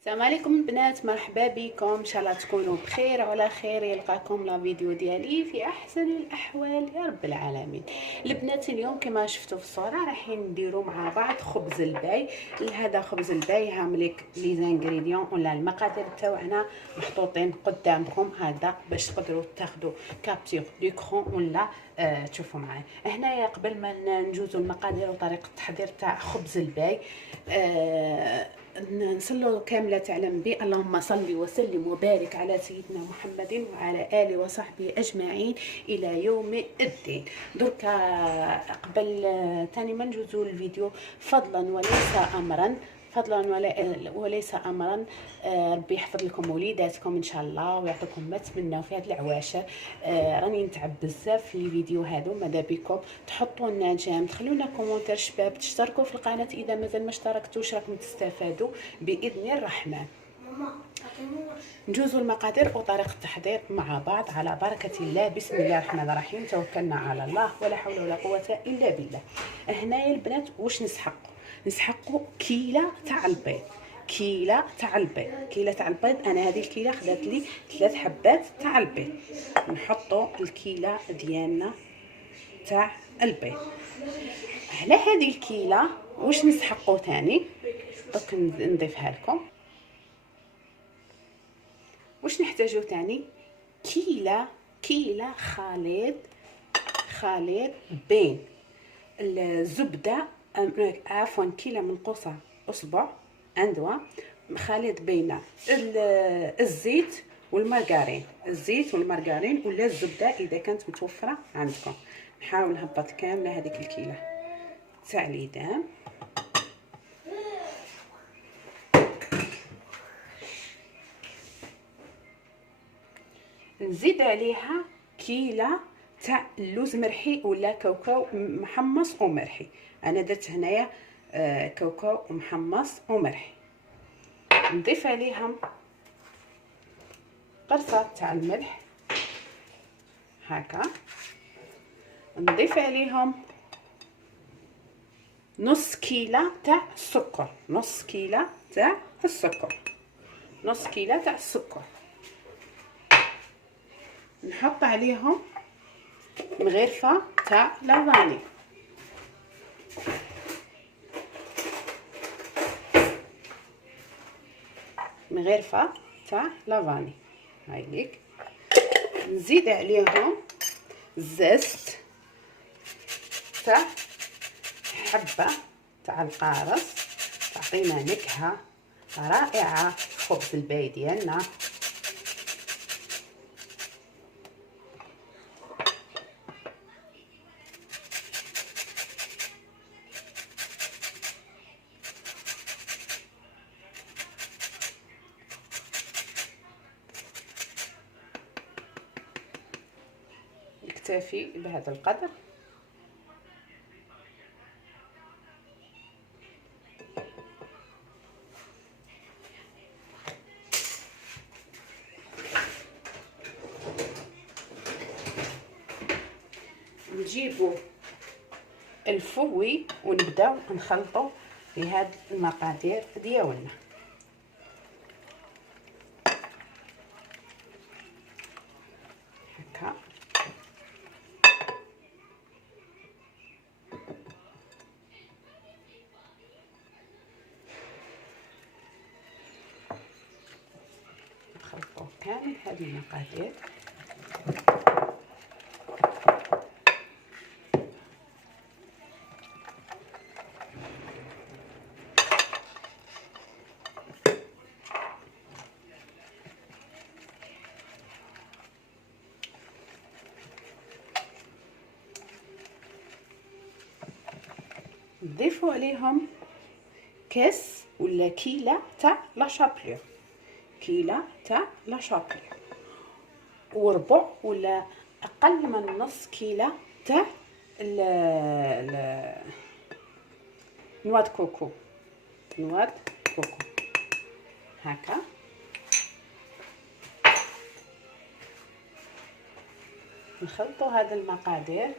السلام عليكم البنات، مرحبا بكم. ان شاء الله تكونوا بخير وعلى خير. يلقاكم لا فيديو ديالي في احسن الاحوال يا رب العالمين. البنات اليوم كما شفتوا في الصوره رايحين نديروا مع بعض خبز الباي. هذا خبز الباي هامليك لي زانغريديون ولا المقادير تاعنا محطوطين قدامكم، هذا باش تقدروا تاخذوا كابتور ديكرون ولا تشوفوا معايا. هنايا قبل ما نجوزوا المقادير وطريقه التحضير تاع خبز الباي، نصلوا كاملة على النبي. اللهم صل وسلم وبارك على سيدنا محمد وعلى آله وصحبه أجمعين إلى يوم الدين. دركا قبل تاني ما نجوزوا الفيديو، فضلا وليس أمرا، وليس امرا، ربي يحفظ لكم وليداتكم ان شاء الله ويعطيكم ما تمنوا في هذه العواشر. راني نتعب بزاف في الفيديو هادو، ماذا بكم تحطوا لنا جيم، تخلوا لنا كومونتير شباب، تشتركوا في القناه اذا مازال ما اشتركتوش، راكم تستفادوا باذن الرحمن. نجوزوا المقادير وطريقه التحضير مع بعض على بركه الله. بسم الله الرحمن الرحيم، توكلنا على الله ولا حول ولا قوه الا بالله. هنايا البنات واش نسحقوا كيله تاع البيض، كيله تاع البيض. انا هذه الكيله خدات لي 3 حبات تاع البيض. نحطوا الكيله ديالنا تاع البيض على هذه الكيله. واش نسحقوا ثاني دوك نضيفها لكم. واش نحتاجو ثاني؟ كيله خليط بين الزبده، عفوا كيله منقوصه اصبع اندوا، خليط بين الزيت والمارغرين، ولا الزبده اذا كانت متوفره عندكم. نحاول نهبط كامله هذيك الكيله تاع ليدام. نزيد عليها كيله تاع اللوز مرحي ولا كاوكاو محمص ومرحي. انا درت هنايا كاوكاو محمص ومرحي. نضيف عليهم قرصه تاع الملح هكا. نضيف عليهم نص كيله تاع السكر، نص كيله تاع السكر. نحط عليهم مغرفه تاع لافاني، هاي ليك. نزيد عليهم زست تاع حبه تاع القارص، تعطينا نكهه رائعه في خبز الباي ديالنا. نكتفي بهذا القدر. نجيبوا الفوي ونبداو نخلطوا بهاد المقادير ديالنا. هكا نخلطوا كامل هذه المقادير. نضيفوا عليهم كاس ولا كيله تاع لا شابلور، وربع ولا اقل من نص كيله تاع نواد كوكو هكا. نخلطوا هذه المقادير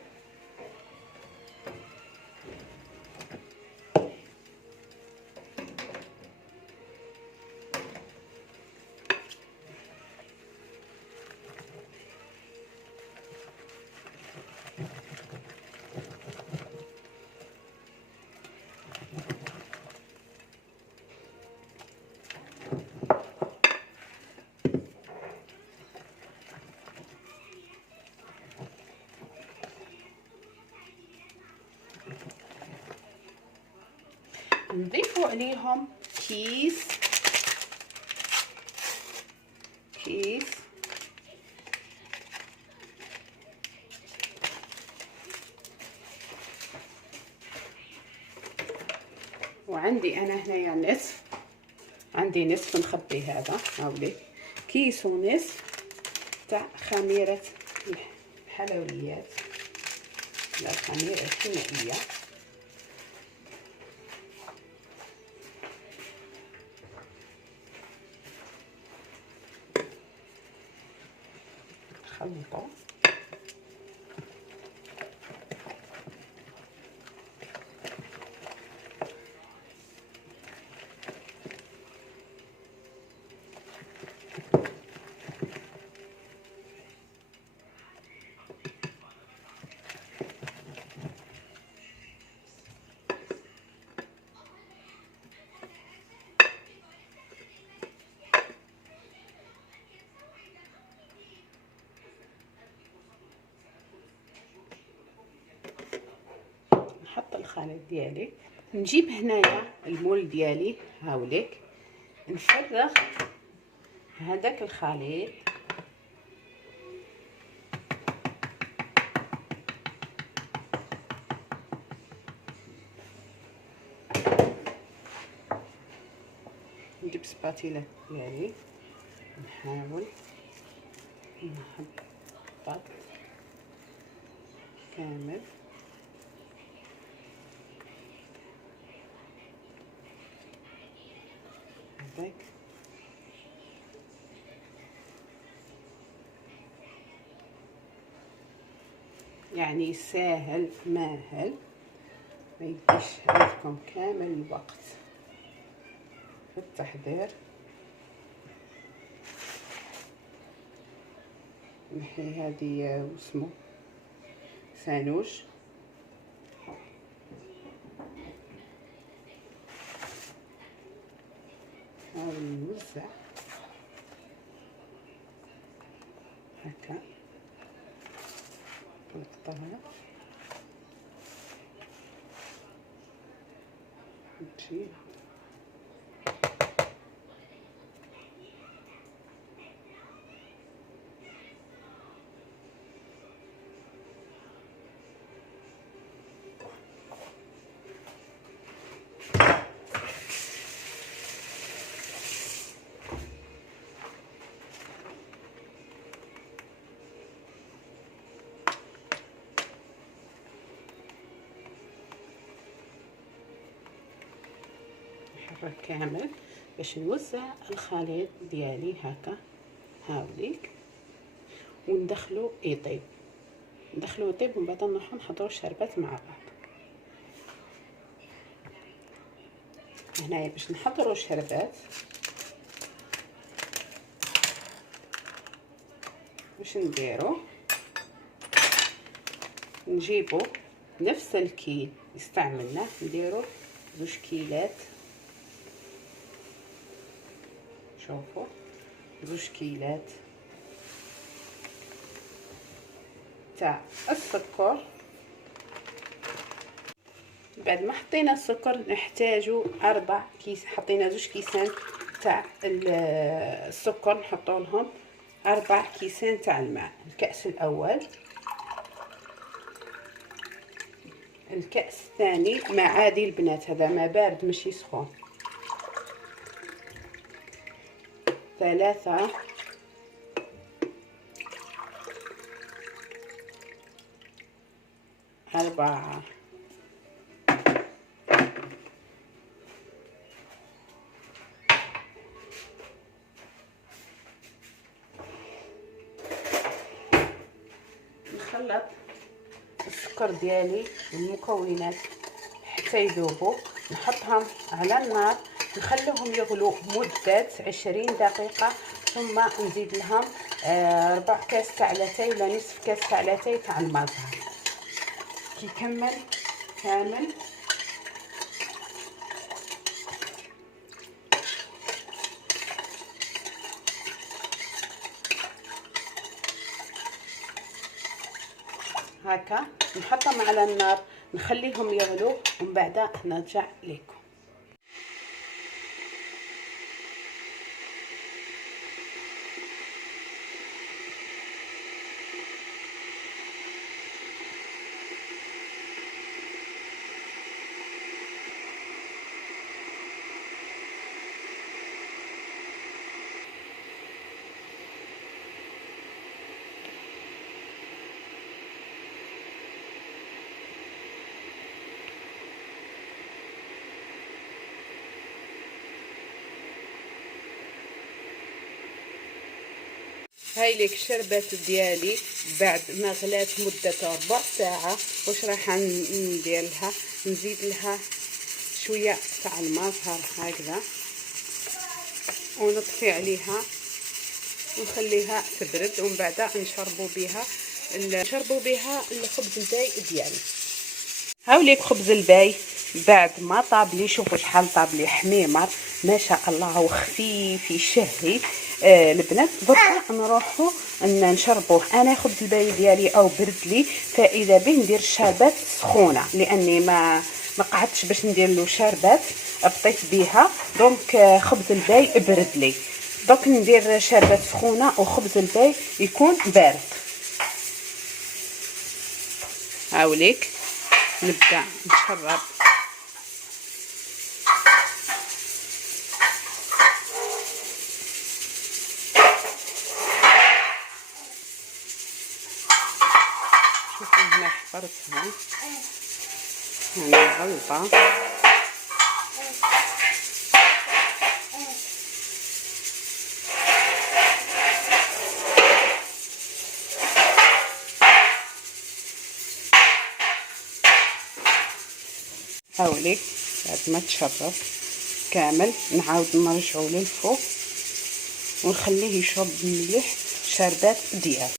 نضيفوا عليهم كيس وعندي انا هنايا نصف، عندي نصف نخبي هذا، هاولي كيس ونصف تاع خميره الحلويات لا الخميره الكيميائيه. خلطه نحط الخليط ديالي، نجيب هنايا المول ديالي هاوليك، نفرغ هذاك الخليط نجيب سباتيلا ديالي، نحاول نهبط كامل هذاك، يعني ساهل ماهل، ما يديش عندكم كامل الوقت في التحضير. نحي هذه واسمو سانوش، نحاول نوزع هكا الطرف، نجي نحرك كامل باش نوزع الخليط ديالي هكا هاوليك، وندخلو يطيب، ندخلو يطيب ومن بعد نروحو نحضرو الشربات مع بعض. هنايا باش نحضرو الشربات باش نديرو، نجيبو نفس الكيل استعملناه نديرو 2 كيلات، شوفوا 2 كيلات تاع السكر. بعد ما حطينا السكر نحتاجو 4 كيس، حطينا 2 كيسان تاع السكر نحطو لهم 4 كيسان تاع الماء. الكأس الاول، الكأس الثاني ماء عادي البنات، هذا ماء بارد ماشي سخون. 3 4 نخلط السكر ديالي والمكونات حتى يذوبوا، نحطهم على النار نخليهم يغلوا مدة 20 دقيقة، ثم نزيد لهم ربع كاس تاع لاتاي ولا نصف كاس تاع لاتاي تاع المزهر. كي يكمل كامل هكا نحطهم على النار نخليهم يغلوا ومن بعد نرجع لكم. هاي ليك الشربات ديالي بعد ما غلات مدة 4 ساعة. واش راح ندير لها؟ نزيد لها شوية تاع الماء هكذا ونطفي عليها ونخليها تبرد، ومن بعد نشربوا بها الخبز الباي ديالي. هاوليك خبز الباي بعد ما طاب لي، شوفوا شحال طاب لي حميمر ما شاء الله وخفيف يشهي. البنات دركا نروحوا نشربوه. انا خبز الباي ديالي او برد لي فاذا به ندير الشربات سخونه، لاني ما قعدتش باش ندير له شربات بطيت بها، دونك خبز الباي برد لي، دونك ندير شربات سخونه وخبز الباي يكون بارد. هاوليك نبدا نشرب. شوفوا هنا حفرتها هنا غلطه. هاوليك بعد ما تشرب كامل نعاود نرجعو للفوق ونخليه يشرب مليح الشربات ديالو.